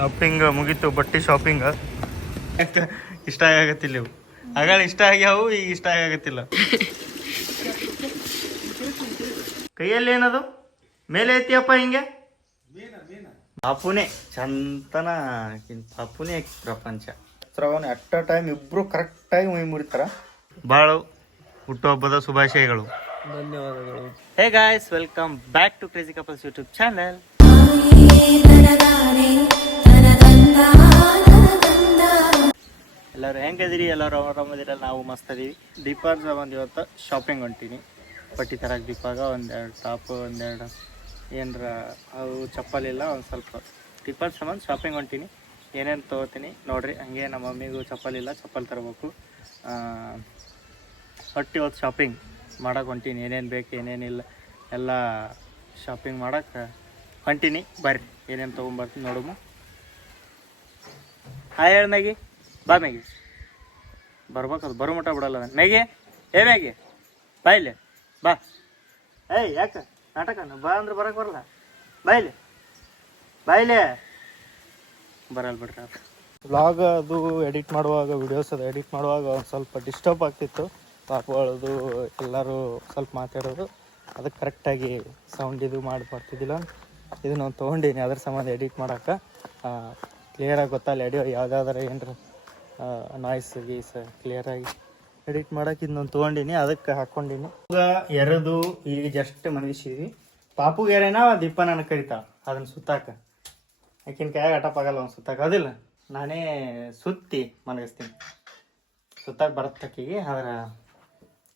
Shopping ಮುಗೀತು, ಬಟ್ಟೆ shopping ಇಷ್ಟ ಆಗತ್ತಿಲ್ಲ ಇವು. ಆಗಳ ಇಷ್ಟ ಆಗ್ಯಾವು, ಈಗ ಇಷ್ಟ ಆಗತ್ತಿಲ್ಲ. ಕೈಯಲ್ಲಿ ಏನದು ಮೇಲೆ ಐತಿಯಪ್ಪ ಹಿಂಗೆ? ಪಾಪುನೇ ಚಂತನ ಪಾಪುನೇ ಪ್ರಪಂಚ. ಅಟ್ ಅ ಟೈಮ್ ಇಬ್ರು ಕರೆಕ್ಟಾಗಿ ಮೈ ಮುರಿತಾರ. ಭಾಳ ಹುಟ್ಟುಹಬ್ಬದ ಶುಭಾಶಯಗಳು, ಧನ್ಯವಾದಗಳು. Hey guys, welcome back to crazy couples YouTube channel. ಎಲ್ಲರೂ ಹೆಂಗದಿರಿ? ಎಲ್ಲರೂ ಆರಾಮದಿರಲ್ಲ, ನಾವು ಮಸ್ತ್ ಅದೀವಿ. ದೀಪಾದ ಒಂದು ಇವತ್ತು ಶಾಪಿಂಗ್ ಹೊಂಟೀನಿ. ಬಟ್ಟೆ ತರಕ್ಕೆ ದೀಪಾಗ ಒಂದೆರಡು ಟಾಪ್, ಒಂದೆರಡು ಏನರ ಅವು ಚಪ್ಪಲಿಲ್ಲ, ಒಂದು ಸ್ವಲ್ಪ ದೀಪಾದ ಸಂಬಂಧ ಶಾಪಿಂಗ್ ಹೊಂಟೀನಿ. ಏನೇನು ತೊಗೋತೀನಿ ನೋಡಿರಿ. ಹಂಗೆ ನಮ್ಮ ಮಮ್ಮಿಗೂ ಚಪ್ಪಲಿಲ್ಲ, ಚಪ್ಪಲ್ ತರಬೇಕು. ಒಟ್ಟು ಇವತ್ತು ಶಾಪಿಂಗ್ ಮಾಡೋಕೆ ಹೊಂಟೀನಿ. ಏನೇನು ಬೇಕು ಏನೇನಿಲ್ಲ ಎಲ್ಲ ಶಾಪಿಂಗ್ ಮಾಡೋಕೆ ಹೊಂಟೀನಿ. ಬರ್ರಿ ಏನೇನು ತೊಗೊಂಬರ್ತೀನಿ ನೋಡುಮು. ಹಾಯ್ ಹೇಳಿ ಮ್ಯಾಗಿ, ಬಾ ಮ್ಯಾಗಿ. ಬರ್ಬೇಕದು, ಬರೋ ಮಟ್ಟ ಬಿಡಲ್ಲ ನಾನು. ಮ್ಯಾಗಿ, ಏ ಮ್ಯಾಗಿ ಬಾ ಇಲ್ಲಿ, ಬಾ. ಏಯ್ ಯಾಕೆ ನಾಟಕ? ಬಾ ಅಂದ್ರೆ ಬರೋಕೆ ಬರಲ್ಲ. ಬಾಯ್ಲಿ ಬಾಯ್ಲಿ, ಬರಲ್ಲ ಬಿಡ್ರಿ. ವ್ಲಾಗ್ ಅದು ಎಡಿಟ್ ಮಾಡುವಾಗ, ವಿಡಿಯೋಸ್ ಅದು ಎಡಿಟ್ ಮಾಡುವಾಗ ಒಂದು ಸ್ವಲ್ಪ ಡಿಸ್ಟರ್ಬ್ ಆಗ್ತಿತ್ತು. ಪಾಪಗಳದು ಎಲ್ಲರೂ ಸ್ವಲ್ಪ ಮಾತಾಡೋದು, ಅದಕ್ಕೆ ಕರೆಕ್ಟಾಗಿ ಸೌಂಡ್ ಇದು ಮಾಡಿ ಬರ್ತಿದ್ದಿಲ್ಲ. ಇದು ನಾನು ತೊಗೊಂಡೀನಿ, ಅದ್ರ ಸಂಬಂಧ ಎಡಿಟ್ ಮಾಡೋಕೆ ಕ್ಲಿಯರಾಗಿ ಗೊತ್ತಲ್ಲ. ಯಾವುದಾದ್ರೆ ಏನರ ನಾಯ್ಸ್ ಗೀಸ್ ಕ್ಲಿಯರಾಗಿ ಎಡಿಟ್ ಮಾಡೋಕೆ ಇದು ನಾನು ತೊಗೊಂಡೀನಿ, ಅದಕ್ಕೆ ಹಾಕ್ಕೊಂಡೀನಿ. ಈಗ ಎರೆದು ಈಗ ಜಸ್ಟ್ ಮನಗಿಸಿದ್ವಿ. ಪಾಪುಗೆ ಎರೆನಾ ದೀಪ ನನಗೆ ಕರಿತಾ ಅದನ್ನು ಸುತ್ತಾಕ. ಆಕಿನ ಕೈಯಾಗ ಆಟಪ್ಪಾಗಲ್ಲ ಒಂದು ಸುತ್ತಾಕ, ಅದಿಲ್ಲ ನಾನೇ ಸುತ್ತಿ ಮನಗಿಸ್ತೀನಿ. ಸುತ್ತಾಕ ಬರತ್ತಕ್ಕಿಗೆ, ಆದ್ರೆ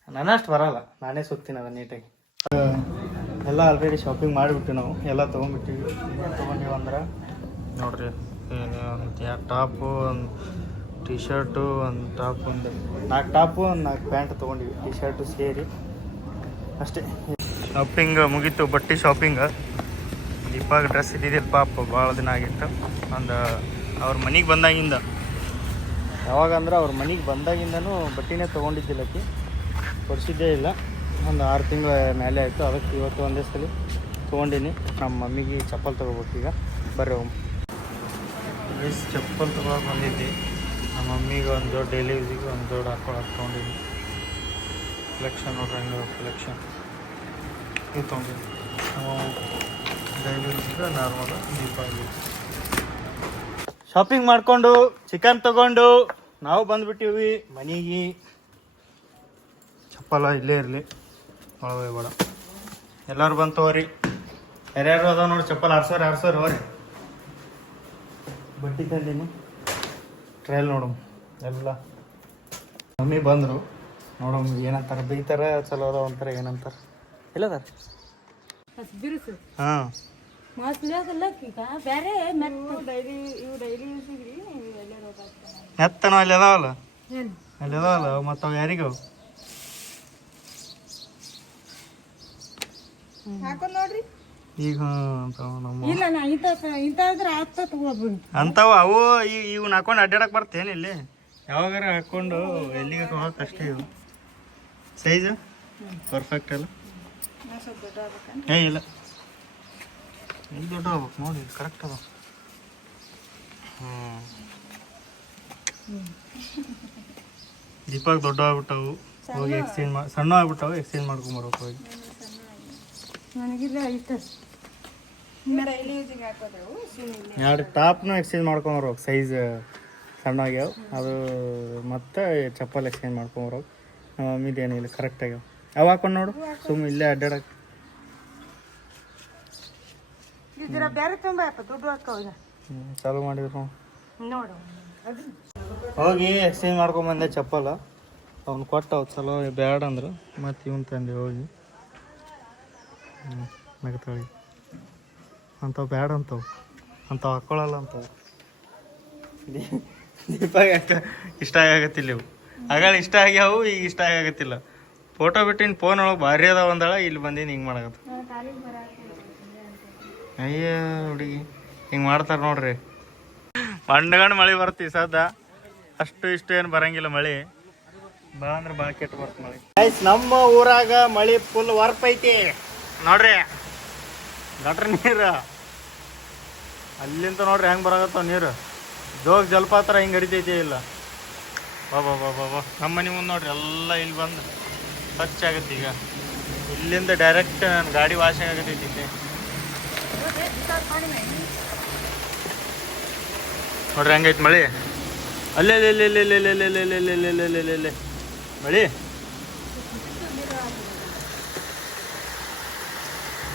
ನನ್ನಷ್ಟು ಬರಲ್ಲ, ನಾನೇ ಸುತ್ತೀನಿ ಅದನ್ನು ನೀಟಾಗಿ. ಎಲ್ಲ ಆಲ್ರೆಡಿ ಶಾಪಿಂಗ್ ಮಾಡಿಬಿಟ್ಟು ನಾವು ಎಲ್ಲ ತೊಗೊಂಡ್ಬಿಟ್ಟಿವಿ. ಏನು ತೊಗೊಂಡಿವಿ ಅಂದ್ರೆ ನೋಡಿರಿ, ಒಂದು ಟಾಪು, ಒಂದು ಟಿ ಶರ್ಟು, ಒಂದು ಟಾಪ್, ಒಂದು 4 ಟಾಪು, ಒಂದು 4 ಪ್ಯಾಂಟ್ ತೊಗೊಂಡಿವಿ, ಟಿ ಶರ್ಟು ಸೇರಿ ಅಷ್ಟೇ. ಶಾಪಿಂಗ್ ಮುಗೀತು, ಬಟ್ಟೆ ಶಾಪಿಂಗ್. ದೀಪಾಗ ಡ್ರೆಸ್ ಇದ್ದಿದ್ದಿಲ್ಲ ಪಾಪ, ಭಾಳ ದಿನ ಆಗಿತ್ತು. ಒಂದು ಅವ್ರ ಮನೆಗೆ ಬಂದಾಗಿಂದ, ಯಾವಾಗಂದ್ರೆ ಅವ್ರ ಮನೆಗೆ ಬಂದಾಗಿಂದನೂ ಬಟ್ಟೆನೇ ತೊಗೊಂಡಿದ್ದಿಲ್ಲಕ್ಕೆ, ಕೊಡಿಸಿದ್ದೇ ಇಲ್ಲ. ಒಂದು 6 ತಿಂಗಳ ಮೇಲೆ ಆಯಿತು. ಅದಕ್ಕೆ ಇವತ್ತು ಒಂದೇ ಸಲ ತೊಗೊಂಡಿನಿ. ನಮ್ಮ ಮಮ್ಮಿಗೆ ಚಪ್ಪಲ್ ತೊಗೋಬೇಕು ಈಗ. ಬರ್ರಿ ಹೋಮ್ ಚಪ್ಪಲ್ ತೊಗೊಳಕ್ಕೆ ಬಂದಿದ್ದೆ. ನಮ್ಮ ಮಮ್ಮಿಗೆ ಒಂದು ದೊಡ್ಡ ಡೈಲಿ ಯೂಸಿಗೆ ಒಂದು ದೊಡ್ಡ ಹಾಕೊಳಕ್ಕೆ ತೊಗೊಂಡಿನಿ. ಕಲೆಕ್ಷನ್ ನೋಡ್ರಿ, ಹಂಗೆ ಕಲೆಕ್ಷನ್ ಇದು ತೊಗೊಂಡಿನಿ. ಡೈಲಿ ಯೂಸಿಗೆ ನಾರ್ಮಲ್ ದೀಪಾವಳಿ ಶಾಪಿಂಗ್ ಮಾಡಿಕೊಂಡು ಚಿಕನ್ ತೊಗೊಂಡು ನಾವು ಬಂದುಬಿಟ್ಟಿವಿ ಮನೆಗೆ. ಚಪ್ಪಲ ಇಲ್ಲೇ ಇರಲಿ, ಒಳಗೆ ಬೇಡ. ಎಲ್ಲರೂ ಬಂದು ತಗೋರಿ. ಯಾರ್ಯಾರು ಅದಾವ ನೋಡಿ ಚಪ್ಪಲ್, 600 ಹೋರಿ. ಬಟ್ಟೆ ತಂದೀನಿ, ಟ್ರಯಲ್ ನೋಡಮ್ ಎಲ್ಲ. ಮಮ್ಮಿ ಬಂದರು, ನೋಡಮ್ ಏನಂತಾರೆ, ಬೈತಾರೆ ಚಲೋ ಅದಾವ ಅಂತಾರೆ, ಏನಂತಾರೆ ಇಲ್ಲದಾರ. ಹಾಂ ಎತ್ತನೋ ಅಲ್ಲಿ ಅದಾವಲ್ಲ, ಅಲ್ಲಿ ಅದಾವಲ್ಲ ಮತ್ತು ಅವು ಯಾರಿಗವು ಈಗ ಅಂತಾವ ಅವು. ಇವ್ನ ಹಾಕೊಂಡು ಅಡ್ಡಾಡಕ್ ಬರ್ತೇನೆ ಇಲ್ಲಿ, ಯಾವಾಗಾರ ಹಾಕೊಂಡು ಎಲ್ಲಿಗೆ ಹೋಗಕ್ಕೆ ಅಷ್ಟೇ. ಇವು ಸೈಜ್ ಪರ್ಫೆಕ್ಟ್ ಅಲ್ಲ? ಏ ಇಲ್ಲ, ಇಲ್ಲಿ ದೊಡ್ಡ ಆಗ್ಬೇಕು ನೋಡಿ, ಕರೆಕ್ಟ್ ಅದ. ದೀಪಾಗ ದೊಡ್ಡ ಆಗ್ಬಿಟ್ಟವು, ಹೋಗಿ ಎಕ್ಸ್ಚೇಂಜ್ ಮಾಡಿ. ಸಣ್ಣ ಆಗ್ಬಿಟ್ಟವು, ಎಕ್ಸ್ಚೇಂಜ್ ಮಾಡ್ಕೊಂಬರ್ಬೇಕು ಹೋಗಿ. ಎರಡು ಟಾಪ್ನು ಎಕ್ಸ್ಚೇಂಜ್ ಮಾಡ್ಕೊಂಬರ್ಬೇಕು, ಸೈಜ್ ಸಣ್ಣ ಆಗ್ಯಾವ. ಅದು ಮತ್ತು ಚಪ್ಪಲ್ ಎಕ್ಸ್ಚೇಂಜ್ ಮಾಡ್ಕೊಂಬರ್ಬೇಕು. ನಮ್ಮ ಮಮ್ಮಿದು ಏನಿಲ್ಲ, ಕರೆಕ್ಟ್ ಆಗ್ಯಾವ. ಅವು ಹಾಕೊಂಡು ನೋಡು, ಸುಮ್ಮನೆ ಇಲ್ಲೇ ಅಡ್ಡಾಡಕ್ಕೆ. ಚಾಲು ಮಾಡಿದ್ರು ಹೋಗಿ ಎಕ್ಸ್ಚೇಂಜ್ ಮಾಡ್ಕೊಂಬಂದೆ ಚಪ್ಪಲ. ಅವ್ನು ಕೊಟ್ಟವು ಚಲೋ ಬ್ಯಾಡ ಅಂದ್ರು, ಮತ್ತು ಇವ್ನು ತಂದೆ ಹೋಗಿ. ನಗತಾಳಿ ಅಂಥವು ಬ್ಯಾಡ ಅಂತವು, ಅಂಥವು ಹಾಕ್ಕೊಳ್ಳಲ್ಲ ಅಂತವು. ದೀಪಾಗ ಇಷ್ಟ ಆಗತ್ತಿಲ್ಲ ಇವು. ಆಗಳ ಇಷ್ಟ ಆಗ್ಯಾವು, ಈಗ ಇಷ್ಟ ಆಗತ್ತಿಲ್ಲ. ಫೋಟೋ ಬಿಟ್ಟಿನ ಫೋನ್ ಒಳಗೆ ಭಾರಿ ಅದಾವ ಅಂದಳ, ಇಲ್ಲಿ ಬಂದೀನಿ ಹಿಂಗೆ ಮಾಡಕತ್ತ. ಅಯ್ಯ ಹುಡುಗಿ ಹಿಂಗೆ ಮಾಡ್ತಾರೆ ನೋಡ್ರಿ. ಮಂಡ್ಗಂಡು ಮಳೆ ಬರ್ತೀವಿ ಸದ್ದ, ಅಷ್ಟು ಇಷ್ಟು ಏನು ಬರಂಗಿಲ್ಲ ಮಳೆ. ಬಾ ಅಂದ್ರೆ ಭಾಳ ಕೆಟ್ಟ ಬರ್ತ ಮಳೆ. ನಮ್ಮ ಊರಾಗ ಮಳೆ ಫುಲ್ ವರ್ಪ್ ಐತಿ ನೋಡ್ರಿ. ಗಟ್ರ ನೀರು ಅಲ್ಲಿಂದ ನೋಡ್ರಿ ಹೆಂಗೆ ಬರಾಕತ್ತಾವ ನೀರು. ಜೋಗ ಜಲಪಾತ ಹಿಂಗೆ ಹಡಿತೈತೆ ಇಲ್ಲ. ಬಾಬಾ ಬಾಬಾ ಬಾ ನಮ್ಮ ಮನೆ ಮುಂದೆ ನೋಡ್ರಿ ಎಲ್ಲ ಇಲ್ಲಿ ಬಂದು ಟಚ್ ಆಗುತ್ತೆ. ಈಗ ಇಲ್ಲಿಂದ ಡೈರೆಕ್ಟ್ ನನ್ನ ಗಾಡಿ ವಾಶ್ ಆಗತೈತಿ. ನೋಡ್ರಿ ಹೆಂಗೈತಿ ಮಳೆ. ಅಲ್ಲೇ ಮಳೆ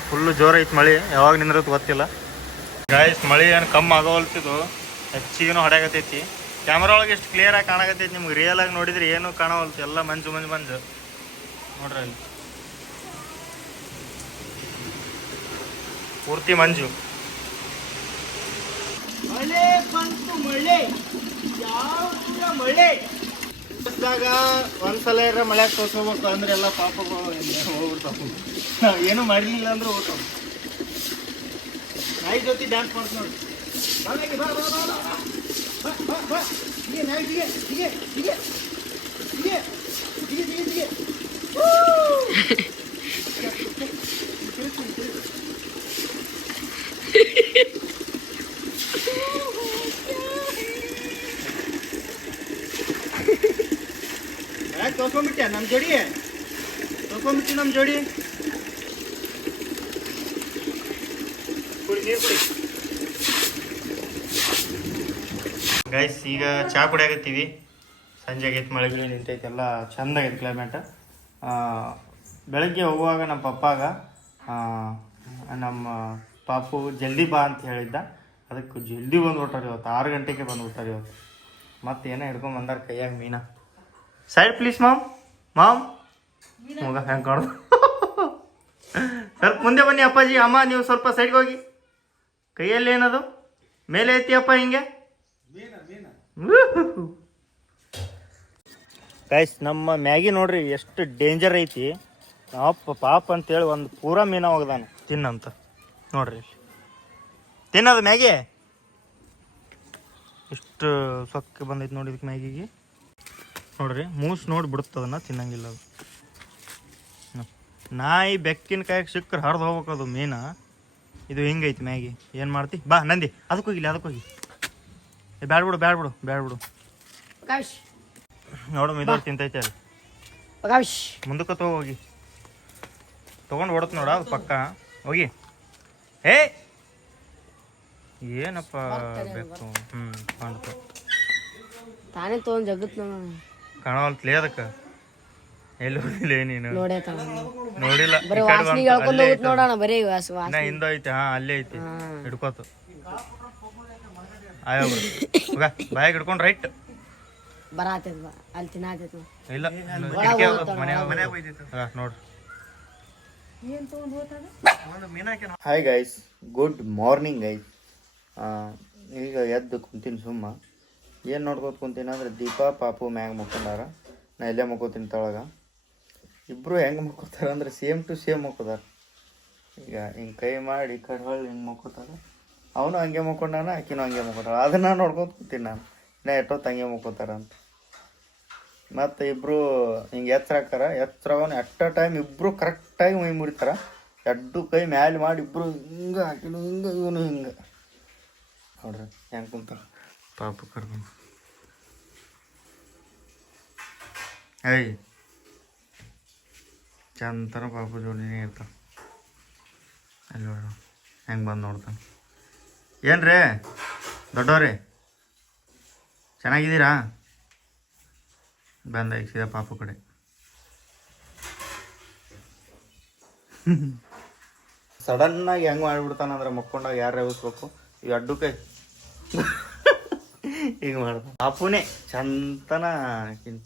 ಫುಲ್ಲು ಜೋರ ಐತಿ ಮಳೆ. ಯಾವಾಗ ನಿಂದ್ರತ್ ಗೊತ್ತಿಲ್ಲ ಗಾಯ್ಸ್. ಮಳೆ ಏನು ಕಮ್ಮಿ ಆಗೋಲ್ತಿದ್ದು, ಹೆಚ್ಚಿಗೂ ಹೊಡ್ಯಾಗತೈತಿ. ಕ್ಯಾಮ್ರಾ ಒಳಗೆ ಎಷ್ಟು ಕ್ಲಿಯರಾಗಿ ಕಾಣಕತ್ತೈತಿ. ನಿಮ್ಗೆ ರಿಯಲ್ ಆಗಿ ನೋಡಿದ್ರೆ ಏನೂ ಕಾಣವಲ್ತು, ಎಲ್ಲ ಮಂಜು ಮಂಜು ಮಂಜು ನೋಡ್ರಿ. ಅಲ್ಲಿ ಪೂರ್ತಿ ಮಂಜು. ಮಳೆ ಬಂತು, ಮಳೆ ಯಾವ ಮಳೆ ಇದ್ದಾಗ ಒಂದ್ಸಲ ಇರ ಮಳ್ಯಾಗ ತೋರ್ಸ್ಕೋಬೇಕು ಅಂದ್ರೆ ಎಲ್ಲ ಪಾಪಗಳು ಹೋಗ್ಬಿಡ್ತಾವ. ಏನೂ ಮಾಡಲಿಲ್ಲ ಅಂದ್ರೆ ಹೋಗ್ತಾವ. ನಾಯಿ ಜೊತೆ ಡ್ಯಾನ್ಸ್ ಮಾಡ್ತು ನೋಡಿ. ತೋರ್ಕೊಂಡ್ಬಿಟ್ಟೆ ನಮ್ಮ ಜೋಡಿ, ತೋರ್ಕೊಂಡ್ಬಿಟ್ಟು ನಮ್ಮ ಜೋಡಿ. ಕುಡಿ, ನೀರು ಕುಡಿ ಗೈಸ್. ಈಗ ಚಹಾ ಕುಡಿಯಾಗತ್ತೀವಿ. ಸಂಜೆ ಆಗೈತೆ, ಮಳೆ ಗಿಳಿ ನಿಂತೈತೆ, ಎಲ್ಲ ಚಂದ ಆಗೈತೆ ಕ್ಲೈಮೇಟ್. ಬೆಳಗ್ಗೆ ಹೋಗುವಾಗ ನಮ್ಮ ಪಪ್ಪಾಗ ನಮ್ಮ ಪಾಪು ಜಲ್ದಿ ಬಾ ಅಂತ ಹೇಳಿದ್ದ. ಅದಕ್ಕೆ ಜಲ್ದಿ ಬಂದುಬಿಟ್ಟಾರೆ ಇವತ್ತು. 6 ಗಂಟೆಗೆ ಬಂದುಬಿಟ್ಟಾರೆ ಇವತ್ತು. ಮತ್ತೆ ಏನೋ ಹಿಡ್ಕೊಂಡು ಬಂದಾರ ಕೈಯಾಗ ಮೀನಾ. Side please ma'am. ಮಾಮ್ ಮಗ ಹೆಂಗೆ ಕಾಣೋದು. ಸ್ವಲ್ಪ ಮುಂದೆ ಬನ್ನಿ ಅಪ್ಪಾಜಿ. ಅಮ್ಮ ನೀವು ಸ್ವಲ್ಪ ಸೈಡ್ಗೆ ಹೋಗಿ. ಕೈಯಲ್ಲಿ ಏನದು ಮೇಲೆ ಐತಿ ಅಪ್ಪ ಹಿಂಗೆ. ಗೈಸ್ ನಮ್ಮ ಮ್ಯಾಗಿ ನೋಡ್ರಿ ಎಷ್ಟು ಡೇಂಜರ್ ಐತಿ. ಅಪ್ಪ ಪಾಪ ಅಂತೇಳಿ ಒಂದು ಪೂರಾ ಮೀನ ಹೋಗ್ದಾನೆ ತಿನ್ನಂತ. ನೋಡ್ರಿ ತಿನ್ನೋದು ಮ್ಯಾಗಿ ಎಷ್ಟು ಸೊಕ್ಕ ಬಂದೈತಿ ನೋಡಿ ಇದಕ್ಕೆ ಮ್ಯಾಗಿಗೆ. ನೋಡ್ರಿ ಮೂಸ್ ನೋಡಿ ಬಿಡುತ್ತದನ್ನ, ತಿನ್ನಂಗಿಲ್ಲ ಅದು. ನಾಯಿ ಬೆಕ್ಕಿನ ಕಾಯಿಗೆ ಸಿಕ್ಕರೆ ಹರಿದು ಹೋಗ್ಬೇಕು ಅದು ಮೀನ. ಇದು ಹಿಂಗೈತಿ ಮ್ಯಾಗಿ. ಏನು ಮಾಡ್ತಿ ಬಾ ನಂದಿ. ಅದಕ್ಕೆ ಹೋಗಿಲ್ಲ, ಅದಕ್ಕೆ ಹೋಗಿ. ಬ್ಯಾಡ್ಬಿಡು ಬ್ಯಾಡ್ಬಿಡು ಬ್ಯಾಡ್ಬಿಡು. ನೋಡು ಮಿದೋರು ತಿಂತೈತೆ ಅಲ್ಲಿ. ಮುಂದಕ್ಕೆ ಹೋಗಿ ತೊಗೊಂಡು ಓಡತ್ ನೋಡ ಅದು ಪಕ್ಕ ಹೋಗಿ. ಏ ಏನಪ್ಪ ಬೇಕು. ಕಾಣ್ತು ತಾನೇ ತೊಗೊಂಡು ಜಗತ್ ಕಾಣವಲ್ತ್ಲೇ ಅದಕ್ಕೆ. ಎಲ್ಲಿ ಹೋಗಿಲ್ಲ ನೀನು? ನೋಡಿಲ್ಲ. ಹಿಂದ ಐತೆ. ಹಾ ಅಲ್ಲೇ ಐತಿ. ಹಿಡ್ಕೋತು ಆಯ ಬಾಯಾಗ ಹಿಡ್ಕೊಂಡು ರೈಟ್ ಇಲ್ಲ ನೋಡ್ರಿ. Hi guys, good morning guys. ಈಗ ಎದ್ದು ಕುಂತೀನಿ ಸುಮ್ಮ. ಏನು ನೋಡ್ಕೊತ ಕುಂತೀನಿ ಅಂದ್ರೆ ದೀಪಾ ಪಾಪು ಮ್ಯಾಗ ಮುಕ್ಕೊಂಡಾರ. ನಾ ಇಲ್ಲೇ ಮುಕ್ಕೋತೀನಿ ತಳಗ. ಇಬ್ಬರು ಹೆಂಗೆ ಮುಕ್ಕೋತಾರ ಅಂದ್ರೆ ಸೇಮ್ ಟು ಸೇಮ್ ಮುಕ್ಕೋದಾರ. ಈಗ ಹಿಂಗೆ ಕೈ ಮಾಡಿ ಕಡೆ ಹೊಳ್ಳಿ ಹಿಂಗೆ ಮುಕ್ಕೋತಾರ. ಅವನು ಹಂಗೆ ಮುಕ್ಕೊಂಡಾನ, ಆಕಿನೂ ಹಂಗೆ ಮುಕ್ಕೊಂಡಾಳ. ಅದನ್ನ ನೋಡ್ಕೊತ ಕೂತೀನಿ ನಾನು. ಇನ್ನ ಎಷ್ಟೊತ್ತು ಹಂಗೆ ಮುಕ್ಕೋತಾರ ಅಂತ. ಮತ್ತು ಇಬ್ಬರು ಹಿಂಗೆ ಎತ್ತರ ಹಾಕಾರ. ಎತ್ತರವನ್ನ ಅಟ್ ಅ ಟೈಮ್ ಇಬ್ಬರು ಕರೆಕ್ಟಾಗಿ ಮೈ ಮುರಿತಾರ. ಎರಡು ಕೈ ಮ್ಯಾಲೆ ಮಾಡಿ ಇಬ್ಬರು ಹಿಂಗೆ ಹಾಕಿನು ಹಿಂಗೆ ಇವನು ಹಿಂಗೆ. ನೋಡ್ರಿ ಹೆಂಗೆ ಕುಂತಾರ ಪಾಪ ಕರ್ಕೊಂಡು. ಏಯ್ ಚಂತರ ಪಾಪ ಜೋಡಿನೇ ಇರ್ತಾವ. ಅಲ್ಲಿ ನೋಡ ಹೆಂಗೆ ಬಂದು ನೋಡ್ತಾನೆ. ಏನ್ರಿ ದೊಡ್ಡವ್ರಿ ಚೆನ್ನಾಗಿದ್ದೀರಾ? ಬಂದ ಸೀದಾ ಪಾಪು ಕಡೆ. ಸಡನ್ನಾಗಿ ಹೆಂಗೆ ಮಾಡಿಬಿಡ್ತಾನಂದ್ರೆ ಮಕ್ಕೊಂಡಾಗ ಯಾರು ರೇಗಿಸ್ಬೇಕು. ಈ ಅಡ್ಡು ಕೈ ಈಗ ಮಾಡ್ತಾನೆ. ಪಾಪುನೇ ಚಂತನ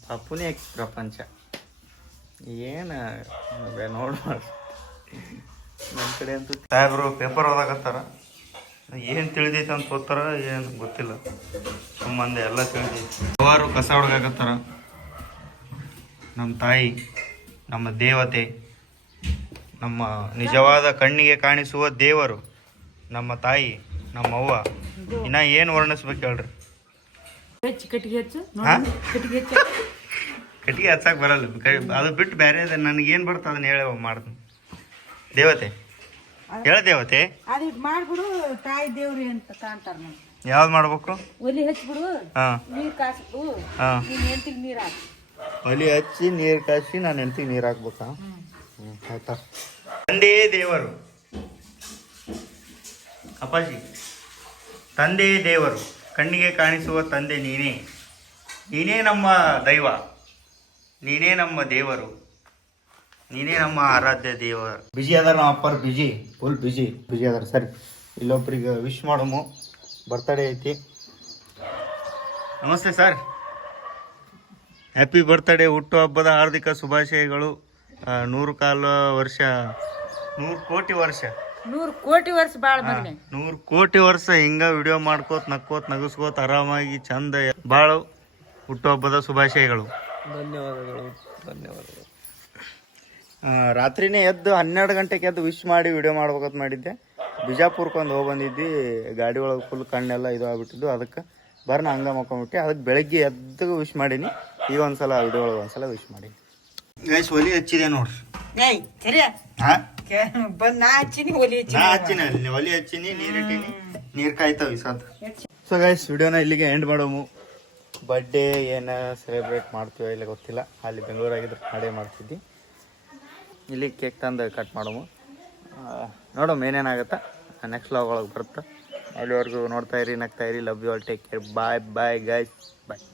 ಪಾಪುನೇ ಪ್ರಪಂಚ. ಏನು ನೋಡ್ ಮಾಡಿ ನನ್ನ ಕಡೆ ಅಂತೂ ಸಾಹೇಬ್ರು ಪೇಪರ್ ಓದಾಕತ್ತಾರ. ಏನು ತಿಳಿದೈತೆ ಅಂತ ಓದ್ತಾರ ಏನು ಗೊತ್ತಿಲ್ಲ. ಸುಮ್ಮಂದೆ ಎಲ್ಲ ತಿಳಿದೈತಿ. ಹಲವಾರು ಕಸ ಹೊಡ್ಕಾಕತ್ತಾರ. ನಮ್ಮ ತಾಯಿ, ನಮ್ಮ ದೇವತೆ, ನಮ್ಮ ನಿಜವಾದ ಕಣ್ಣಿಗೆ ಕಾಣಿಸುವ ದೇವರು ನಮ್ಮ ತಾಯಿ, ನಮ್ಮ ಅವ್ವ. ಇನ್ನ ಏನು ವರ್ಣಿಸ್ಬೇಕು ಹೇಳ್ರಿ? ಕಟ್ಟಿಗೆ ಹಚ್ಚಕ್ಕೆ ಬರಲ್ಲ. ಅದು ಬಿಟ್ಟು ಬೇರೆ ನನಗೇನು ಬರ್ತದೆ ಅದನ್ನ ಹೇಳಿ ಮಾಡ್ತೀನಿ. ದೇವತೆ ಹೇಳ್ದೇವತೆ ಅದಿಟ್ ಮಾಡ್ಬಿಡು ತಾಯಿ ದೇವ್ರಿ ಅಂತ ಕಾಣ್ತಾರ ನಾವು. ಯಾವ್ದು ಮಾಡ್ಬೇಕು? ಒಲಿ ಹಚ್ಬಿಡು, ಹಾ ನೀರ್ ಕಾಸ್ಬಿಡು, ಹಾ ನೀನ್ ಹೆಂಡತಿಗೆ ನೀರ್ ಹಾಕು. ಒಲಿ ಹಚ್ಚಿ ನೀರು ಕಾಸಿ ನಾನು ಹೆಂಡತಿಗೆ ನೀರು ಹಾಕ್ಬೇಕಾ? ಆಯ್ತಾ. ತಂದೆ ದೇವರು ಅಪ್ಪಾಜಿ, ತಂದೆ ದೇವರು, ಕಣ್ಣಿಗೆ ಕಾಣಿಸುವ ತಂದೆ ನೀನೇ. ನೀನೇ ನಮ್ಮ ದೈವ, ನೀನೇ ನಮ್ಮ ದೇವರು, ನೀನೇ ನಮ್ಮ ಆರಾಧ್ಯ ದೇವರು. ಬಿಜಿ ಅದಾರ ನಮ್ಮ ಅಪ್ಪರ್, ಫುಲ್ ಬಿಜಿ ಅದಾರ. ಸರಿ, ಇಲ್ಲೊಬ್ರಿಗೆ ವಿಶ್ ಮಾಡಮು, ಬರ್ತಡೇ ಐತಿ. ನಮಸ್ತೆ ಸರ್, ಹ್ಯಾಪಿ ಬರ್ತ್ಡೇ, ಹುಟ್ಟು ಹಬ್ಬದ ಹಾರ್ದಿಕ ಶುಭಾಶಯಗಳು. 100 ವರ್ಷ, 100 ಕೋಟಿ ವರ್ಷ, 100 ಕೋಟಿ ವರ್ಷ ಬಾಳ್ ಮಗನೆ. 100 ಕೋಟಿ ವರ್ಷ ಹಿಂಗ ವಿಡಿಯೋ ಮಾಡ್ಕೋತ ನಕ್ಕೋತ ನಗಸ್ಕೋತ ಆರಾಮಾಗಿ ಚಂದ ಬಾಳು. ಹುಟ್ಟುಹಬ್ಬದ ಶುಭಾಶಯಗಳು. ಧನ್ಯವಾದಗಳು. ರಾತ್ರಿನೇ ಎದ್ದು 12 ಗಂಟೆಗೆ ಎದ್ದು ವಿಶ್ ಮಾಡಿ ವಿಡಿಯೋ ಮಾಡ್ಬೇಕಂತ ಮಾಡಿದ್ದೆ. ಬಿಜಾಪುರಕ್ಕೆ ಒಂದು ಹೋಗಿ ಬಂದಿದ್ದಿ, ಗಾಡಿ ಒಳಗೆ ಫುಲ್ ಕಣ್ಣೆಲ್ಲ ಇದು ಆಗ್ಬಿಟ್ಟಿದ್ದು. ಅದಕ್ಕೆ ಬರ್ನ ಹಂಗ ಮಕ್ಕೊಂಬಿಟ್ಟು ಅದಕ್ಕೆ ಬೆಳಗ್ಗೆ ಎದ್ದು ವಿಶ್ ಮಾಡೀನಿ. ಈಗ ಒಂದ್ಸಲ ವಿಡಿಯೋ ಒಳಗೆ ಒಂದ್ಸಲ ವಿಶ್ ಮಾಡೀನಿ. ಗೈಸ್, ಒಲಿ ಹಚ್ಚಿದೆ ನೋಡ್ರಿ. ಏಯ್ ಸರಿ ಹಾ ಬಂದ್ ನಾ ಹಚ್ಚಿನಿ, ಒಲಿ ಹಚ್ಚಿ ನಾ ಹಚ್ಚಿನಿ, ಒಲಿ ಹಚ್ಚಿನಿ, ನೀರಿಟ್ಟಿನಿ, ನೀರು ಕಾಯ್ತಾವ ಸಾದ್. ಸೊ ಗೈಸ್, ವಿಡಿಯೋನ ಇಲ್ಲಿಗೆ ಎಂಡ್ ಮಾಡೋಮು. ಬರ್ಡೇ ಏನು ಸೆಲೆಬ್ರೇಟ್ ಮಾಡ್ತೀವೋ ಇಲ್ಲ ಗೊತ್ತಿಲ್ಲ, ಅಲ್ಲಿ ಬೆಂಗಳೂರಾಗಿದ್ರೆ ಮಾಡೇ ಮಾಡ್ತಿದ್ವಿ. ಇಲ್ಲಿ ಕೇಕ್ ತಂದು ಕಟ್ ಮಾಡೋಮು, ನೋಡೋಮ್ ಏನೇನಾಗತ್ತಾ. ನೆಕ್ಸ್ಟ್ ವ್ಲಾಗ್ ಒಳಗೆ ಬರುತ್ತೆ. ಅಲ್ಲಿವರೆಗೂ ನೋಡ್ತಾ ಇರಿ, ನಗ್ತಾ ಇರಿ. Love you all, take care, bye bye guys, bye.